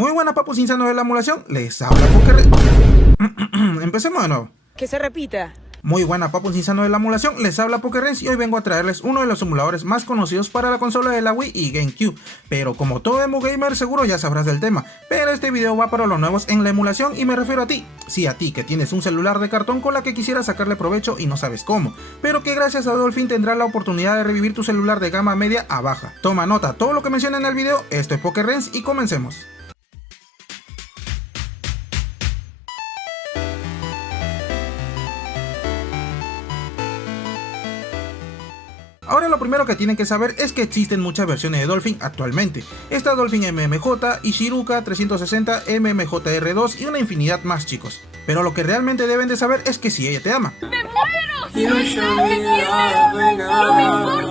Muy buenas, papus insanos de la emulación, les habla Poker... Empecemos de nuevo. Que se repita. Muy buenas, papus insanos de la emulación, les habla PokerRens y hoy vengo a traerles uno de los emuladores más conocidos para la consola de la Wii y GameCube. Pero como todo emo gamer seguro ya sabrás del tema, pero este video va para los nuevos en la emulación y me refiero a ti. Sí, a ti que tienes un celular de cartón con la que quisieras sacarle provecho y no sabes cómo, pero que gracias a Dolphin tendrás la oportunidad de revivir tu celular de gama media a baja. Toma nota todo lo que menciona en el video, esto es PokerRens y comencemos. Ahora lo primero que tienen que saber es que existen muchas versiones de Dolphin actualmente. Está Dolphin MMJ, Ishiruka 360, MMJR2 y una infinidad más, chicos. Pero lo que realmente deben de saber es que si ella te ama. ¡Me muero!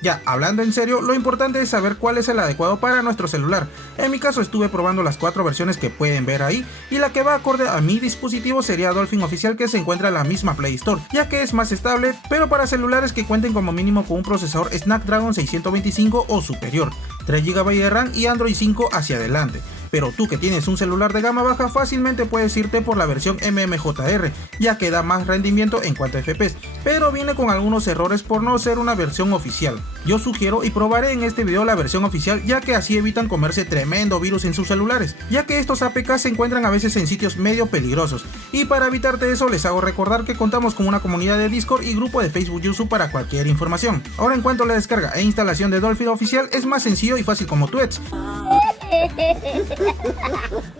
Ya, hablando en serio, lo importante es saber cuál es el adecuado para nuestro celular. En mi caso estuve probando las 4 versiones que pueden ver ahí, y la que va acorde a mi dispositivo sería Dolphin oficial, que se encuentra en la misma Play Store, ya que es más estable, pero para celulares que cuenten como mínimo con un procesador Snapdragon 625 o superior, 3 GB de RAM y Android 5 hacia adelante. Pero tú que tienes un celular de gama baja fácilmente puedes irte por la versión MMJR, ya que da más rendimiento en cuanto a FPS, pero viene con algunos errores por no ser una versión oficial. Yo sugiero y probaré en este video la versión oficial, ya que así evitan comerse tremendo virus en sus celulares, ya que estos APK se encuentran a veces en sitios medio peligrosos. Y para evitarte eso les hago recordar que contamos con una comunidad de Discord y grupo de Facebook YouTube para cualquier información. Ahora, en cuanto a la descarga e instalación de Dolphin oficial, es más sencillo y fácil como Twitch.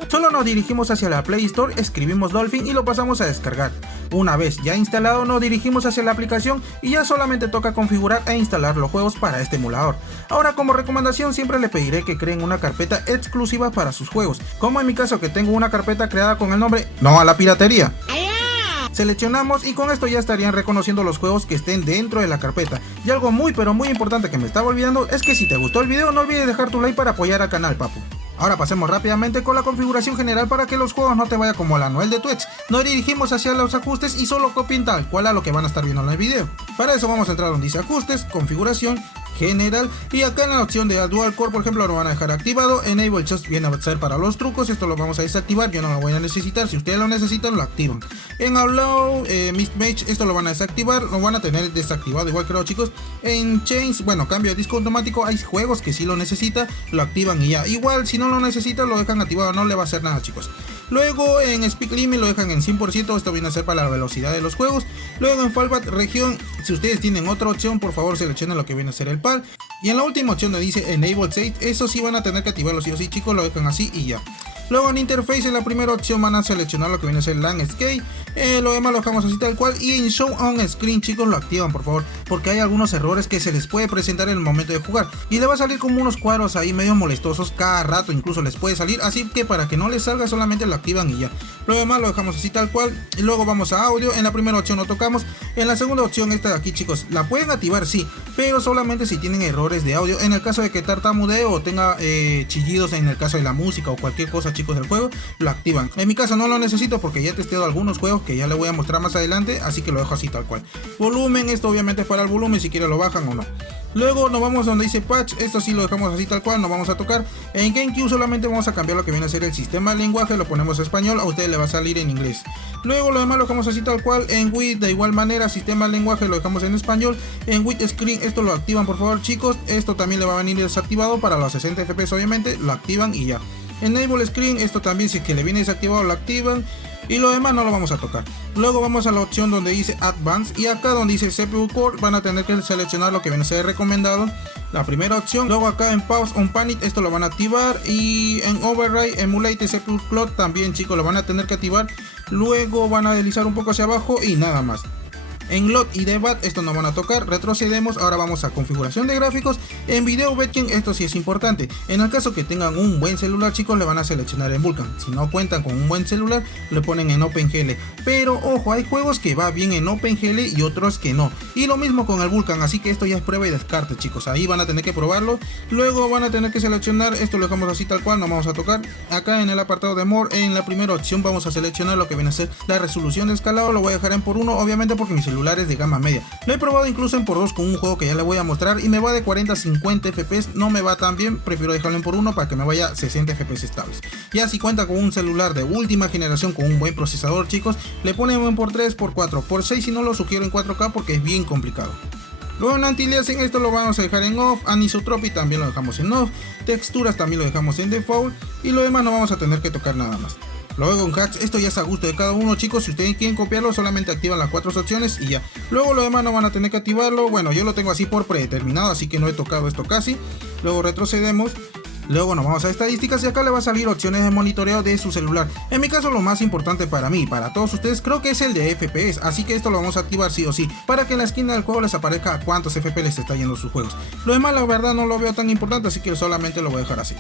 Solo nos dirigimos hacia la Play Store, escribimos Dolphin y lo pasamos a descargar. Una vez ya instalado nos dirigimos hacia la aplicación y ya solamente toca configurar e instalar los juegos para este emulador. Ahora, como recomendación siempre le pediré que creen una carpeta exclusiva para sus juegos, como en mi caso que tengo una carpeta creada con el nombre No a la Piratería. Seleccionamos y con esto ya estarían reconociendo los juegos que estén dentro de la carpeta. Y algo muy pero muy importante que me estaba olvidando es que si te gustó el video no olvides dejar tu like para apoyar al canal, papu. Ahora pasemos rápidamente con la configuración general para que los juegos no te vayan como la Noel de Twitch. Nos dirigimos hacia los ajustes y solo copien tal cual a lo que van a estar viendo en el video. Para eso vamos a entrar donde dice ajustes, configuración, general, y acá en la opción de Dual Core, por ejemplo, lo van a dejar activado. Enable Just viene a ser para los trucos, esto lo vamos a desactivar, yo no lo voy a necesitar. Si ustedes lo necesitan lo activan. En Allow Mismatch, esto lo van a desactivar, lo van a tener desactivado igual, creo, chicos. En Change, bueno, cambio de disco automático, hay juegos que si lo necesita lo activan y ya. Igual si no lo necesitan lo dejan activado, no le va a hacer nada, chicos. Luego en Speed Limit lo dejan en 100%, esto viene a ser para la velocidad de los juegos. Luego en Fallback región, si ustedes tienen otra opción, por favor seleccionen lo que viene a ser el PAL. Y en la última opción donde dice Enable State, eso sí van a tener que activarlo sí o sí, chicos, lo dejan así y ya. Luego en Interface, en la primera opción van a seleccionar lo que viene a ser Landscape, lo demás lo dejamos así tal cual, y en Show On Screen, chicos, lo activan por favor, porque hay algunos errores que se les puede presentar en el momento de jugar, y le va a salir como unos cuadros ahí medio molestosos cada rato, incluso les puede salir, así que para que no les salga solamente lo activan y ya. Lo demás lo dejamos así tal cual, y luego vamos a audio. En la primera opción lo tocamos, en la segunda opción esta de aquí, chicos, la pueden activar sí, pero solamente si tienen errores de audio, en el caso de que tartamudeo o tenga chillidos en el caso de la música o cualquier cosa, chicos, del juego, lo activan. En mi caso no lo necesito porque ya he testeado algunos juegos que ya les voy a mostrar más adelante, así que lo dejo así tal cual. Volumen, esto obviamente es para el volumen, si quieren lo bajan o no. Luego nos vamos donde dice patch, esto sí lo dejamos así tal cual, no vamos a tocar. En GameCube solamente vamos a cambiar lo que viene a ser el sistema de lenguaje, lo ponemos a español, a ustedes le va a salir en inglés. Luego lo demás lo dejamos así tal cual. En Wii de igual manera, sistema de lenguaje lo dejamos en español. En Wii Screen, esto lo activan por favor, chicos, esto también le va a venir desactivado para los 60 FPS obviamente, lo activan y ya. Enable Screen, esto también si es que le viene desactivado lo activan. Y lo demás no lo vamos a tocar. Luego vamos a la opción donde dice Advanced, y acá donde dice CPU Core van a tener que seleccionar lo que viene a ser recomendado, la primera opción. Luego acá en Pause on Panic esto lo van a activar, y en Override Emulate CPU Clock también, chicos, lo van a tener que activar. Luego van a deslizar un poco hacia abajo y nada más. En LOT y Debug esto no van a tocar, retrocedemos, ahora vamos a configuración de gráficos. En Video Betching esto sí es importante, en el caso que tengan un buen celular, chicos, le van a seleccionar en Vulkan. Si no cuentan con un buen celular le ponen en OpenGL, pero ojo, hay juegos que va bien en OpenGL y otros que no, y lo mismo con el Vulkan, así que esto ya es prueba y descarte, chicos, ahí van a tener que probarlo. Luego van a tener que seleccionar, esto lo dejamos así tal cual, no vamos a tocar. Acá en el apartado de More, en la primera opción vamos a seleccionar lo que viene a ser la resolución de escalado, lo voy a dejar en por 1 obviamente porque mi celular celulares de gama media. Lo he probado incluso en por 2 con un juego que ya le voy a mostrar y me va de 40 a 50 FPS, no me va tan bien, prefiero dejarlo en por 1 para que me vaya 60 FPS estables. Ya si cuenta con un celular de última generación con un buen procesador, chicos, le ponen en por 3, por 4, por 6 si no lo sugiero en 4K porque es bien complicado. Luego en anti-aliasing esto lo vamos a dejar en off, anisotropy también lo dejamos en off, texturas también lo dejamos en default y lo demás no vamos a tener que tocar nada más. Luego en hacks, esto ya es a gusto de cada uno, chicos, si ustedes quieren copiarlo solamente activan las 4 opciones y ya. Luego lo demás no van a tener que activarlo, bueno yo lo tengo así por predeterminado así que no he tocado esto casi. Luego retrocedemos. Luego nos vamos a estadísticas y acá le va a salir opciones de monitoreo de su celular. En mi caso lo más importante para mí y para todos ustedes creo que es el de FPS, así que esto lo vamos a activar sí o sí, para que en la esquina del juego les aparezca a cuántos FPS les está yendo sus juegos. Lo demás la verdad no lo veo tan importante, así que solamente lo voy a dejar así.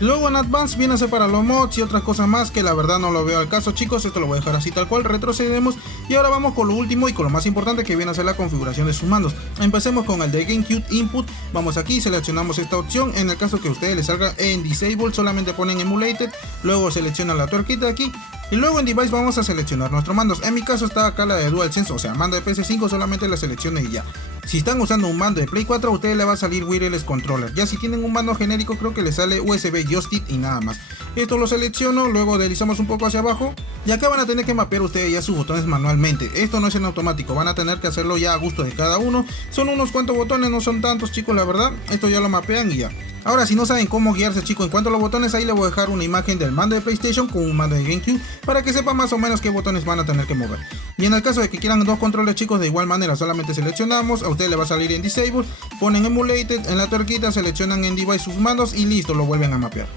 Luego en Advanced viene a ser para los mods y otras cosas más que la verdad no lo veo al caso, chicos, esto lo voy a dejar así tal cual, retrocedemos y ahora vamos con lo último y con lo más importante que viene a ser la configuración de sus mandos. Empecemos con el de GameCube Input, vamos aquí, seleccionamos esta opción, en el caso que a ustedes les salga en Disable solamente ponen Emulated, luego seleccionan la tuerquita aquí y luego en Device vamos a seleccionar nuestros mandos. En mi caso está acá la de DualSense, o sea mando de PS5 solamente la seleccioné y ya. Si están usando un mando de Play 4 a ustedes le va a salir Wireless Controller, ya si tienen un mando genérico creo que les sale USB Joystick y nada más. Esto lo selecciono, luego deslizamos un poco hacia abajo y acá van a tener que mapear ustedes ya sus botones manualmente. Esto no es en automático, van a tener que hacerlo ya a gusto de cada uno. Son unos cuantos botones, no son tantos chicos la verdad, esto ya lo mapean y ya. Ahora si no saben cómo guiarse chicos en cuanto a los botones, ahí les voy a dejar una imagen del mando de PlayStation con un mando de GameCube para que sepan más o menos qué botones van a tener que mover. Y en el caso de que quieran dos controles chicos, de igual manera solamente seleccionamos, a ustedes les va a salir en Disable, ponen Emulated, en la tuerquita seleccionan en Device sus mandos y listo, lo vuelven a mapear.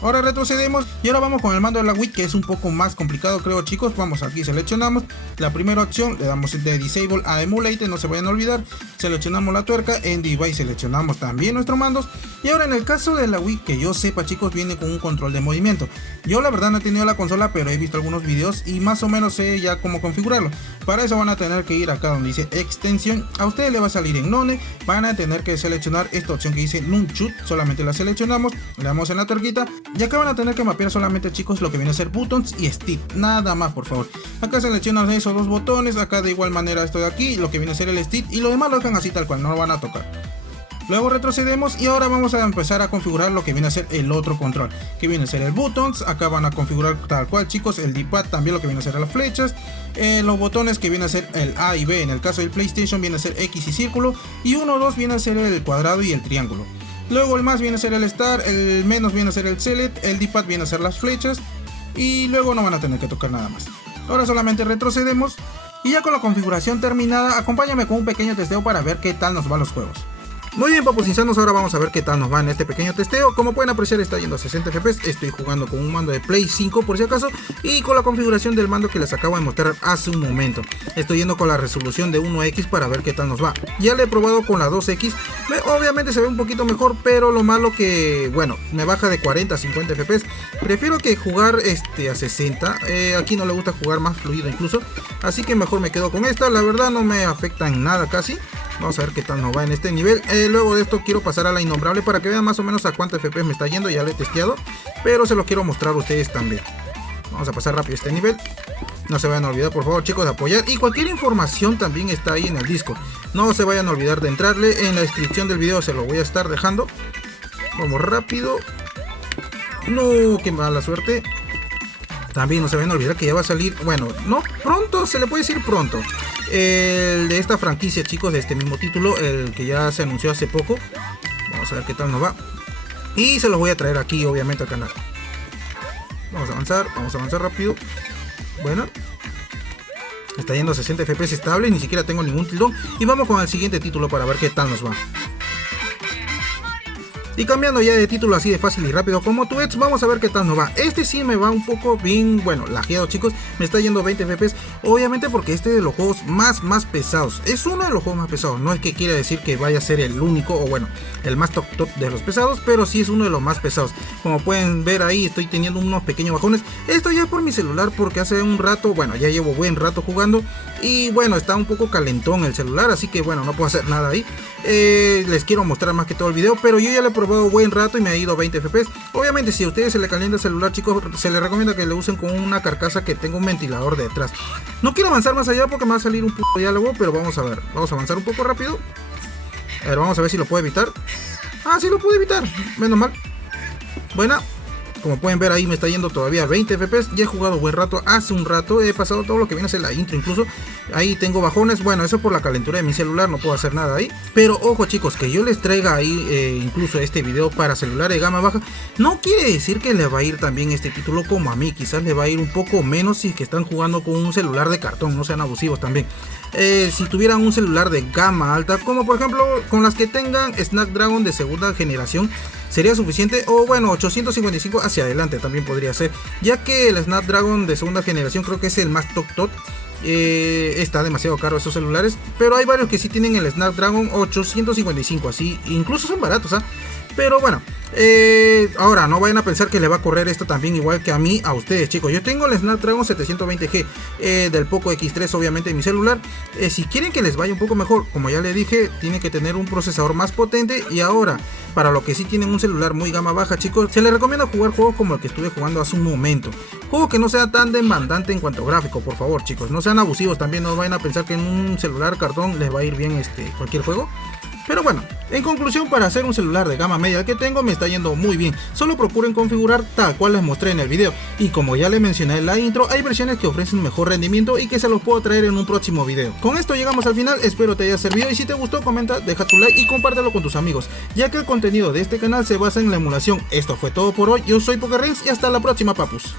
Ahora retrocedemos y ahora vamos con el mando de la Wii, que es un poco más complicado creo chicos. Vamos aquí, seleccionamos la primera opción, le damos de Disable a Emulated, no se vayan a olvidar, seleccionamos la tuerca, en Device seleccionamos también nuestros mandos. Y ahora en el caso de la Wii, que yo sepa chicos, viene con un control de movimiento. Yo la verdad no he tenido la consola, pero he visto algunos videos y más o menos sé ya cómo configurarlo. Para eso van a tener que ir acá donde dice extensión, a ustedes le va a salir en None, van a tener que seleccionar esta opción que dice Nunchut, solamente la seleccionamos, le damos en la tuerquita y acá van a tener que mapear solamente chicos lo que viene a ser buttons y stick, nada más por favor. Acá seleccionan esos dos botones, acá de igual manera esto de aquí, lo que viene a ser el stick y lo demás lo dejan así tal cual, no lo van a tocar. Luego retrocedemos y ahora vamos a empezar a configurar lo que viene a ser el otro control, que viene a ser el buttons. Acá van a configurar tal cual chicos, el D-pad también lo que viene a ser las flechas, los botones que viene a ser el A y B, en el caso del PlayStation viene a ser X y círculo, y 1, 2 viene a ser el cuadrado y el triángulo. Luego el más viene a ser el Start, el menos viene a ser el Select, el D-pad viene a ser las flechas y luego no van a tener que tocar nada más. Ahora solamente retrocedemos y ya con la configuración terminada, acompáñame con un pequeño testeo para ver qué tal nos van los juegos. Muy bien papos insanos, ahora vamos a ver qué tal nos va en este pequeño testeo. Como pueden apreciar está yendo a 60 FPS, estoy jugando con un mando de Play 5 por si acaso y con la configuración del mando que les acabo de mostrar hace un momento. Estoy yendo con la resolución de 1X para ver qué tal nos va. Ya le he probado con la 2X, obviamente se ve un poquito mejor, pero lo malo que, bueno, me baja de 40 a 50 FPS. Prefiero que jugar a 60, aquí no le gusta jugar más fluido incluso, así que mejor me quedo con esta, la verdad no me afecta en nada casi. Vamos a ver qué tal nos va en este nivel. Luego de esto quiero pasar a la innombrable para que vean más o menos a cuánto FPS me está yendo. Ya lo he testeado, pero se lo quiero mostrar a ustedes también. Vamos a pasar rápido este nivel. No se vayan a olvidar por favor chicos de apoyar. Y cualquier información también está ahí en el Discord. No se vayan a olvidar de entrarle. En la descripción del video se lo voy a estar dejando. Vamos rápido. No, qué mala suerte. También no se vayan a olvidar que ya va a salir, bueno, no pronto, se le puede decir pronto, el de esta franquicia chicos, de este mismo título, el que ya se anunció hace poco. Vamos a ver qué tal nos va y se los voy a traer aquí obviamente al canal. Vamos a avanzar rápido. Bueno, está yendo a 60 FPS estable, ni siquiera tengo ningún tildón. Y vamos con el siguiente título para ver qué tal nos va. Y cambiando ya de título así de fácil y rápido como Twitch, vamos a ver qué tal nos va. Este sí me va un poco bien, bueno, lajeado chicos, me está yendo 20 FPS, obviamente porque este es de los juegos más pesados, es uno de los juegos más pesados, no es que quiera decir que vaya a ser el único o bueno, el más top de los pesados, pero sí es uno de los más pesados. Como pueden ver ahí estoy teniendo unos pequeños bajones, esto ya es por mi celular porque hace un rato, bueno, ya llevo buen rato jugando y bueno, está un poco calentón el celular, así que bueno, no puedo hacer nada ahí. Les quiero mostrar más que todo el video, pero yo ya lo he probado buen rato y me ha ido 20 FPS. Obviamente si a ustedes se les calienta el celular, chicos, se les recomienda que lo usen con una carcasa que tenga un ventilador detrás. No quiero avanzar más allá porque me va a salir un poco de diálogo, pero vamos a ver, vamos a avanzar un poco rápido. A ver, vamos a ver si lo puedo evitar. Ah, sí lo puedo evitar, menos mal. Buena. Como pueden ver ahí me está yendo todavía 20 FPS. Ya he jugado buen rato, hace un rato he pasado todo lo que viene a ser la intro. Incluso ahí tengo bajones, bueno, eso por la calentura de mi celular, no puedo hacer nada ahí. Pero ojo chicos, que yo les traiga ahí incluso este video para celular de gama baja, no quiere decir que les va a ir también este título como a mí. Quizás les va a ir un poco menos si es que están jugando con un celular de cartón, no sean abusivos también. Si tuvieran un celular de gama alta, como por ejemplo con las que tengan Snapdragon de segunda generación, sería suficiente, o bueno, 855 hacia adelante también podría ser, ya que el Snapdragon de segunda generación creo que es el más top. Está demasiado caro esos celulares, pero hay varios que sí tienen el Snapdragon 855, así incluso son baratos, ¿ah? Pero bueno, ahora no vayan a pensar que le va a correr esto también igual que a mí, a ustedes chicos. Yo tengo el Snapdragon 720G del Poco X3 obviamente en mi celular. Si quieren que les vaya un poco mejor, como ya les dije, tienen que tener un procesador más potente. Y ahora, para lo que sí tienen un celular muy gama baja chicos, se les recomienda jugar juegos como el que estuve jugando hace un momento. Juego que no sea tan demandante en cuanto a gráfico, por favor chicos, no sean abusivos también, no vayan a pensar que en un celular cartón les va a ir bien cualquier juego. Pero bueno, en conclusión, para hacer un celular de gama media que tengo me está yendo muy bien. Solo procuren configurar tal cual les mostré en el video. Y como ya les mencioné en la intro, hay versiones que ofrecen mejor rendimiento y que se los puedo traer en un próximo video. Con esto llegamos al final, espero te haya servido y si te gustó comenta, deja tu like y compártelo con tus amigos, ya que el contenido de este canal se basa en la emulación. Esto fue todo por hoy, yo soy Pokerrens y hasta la próxima papus.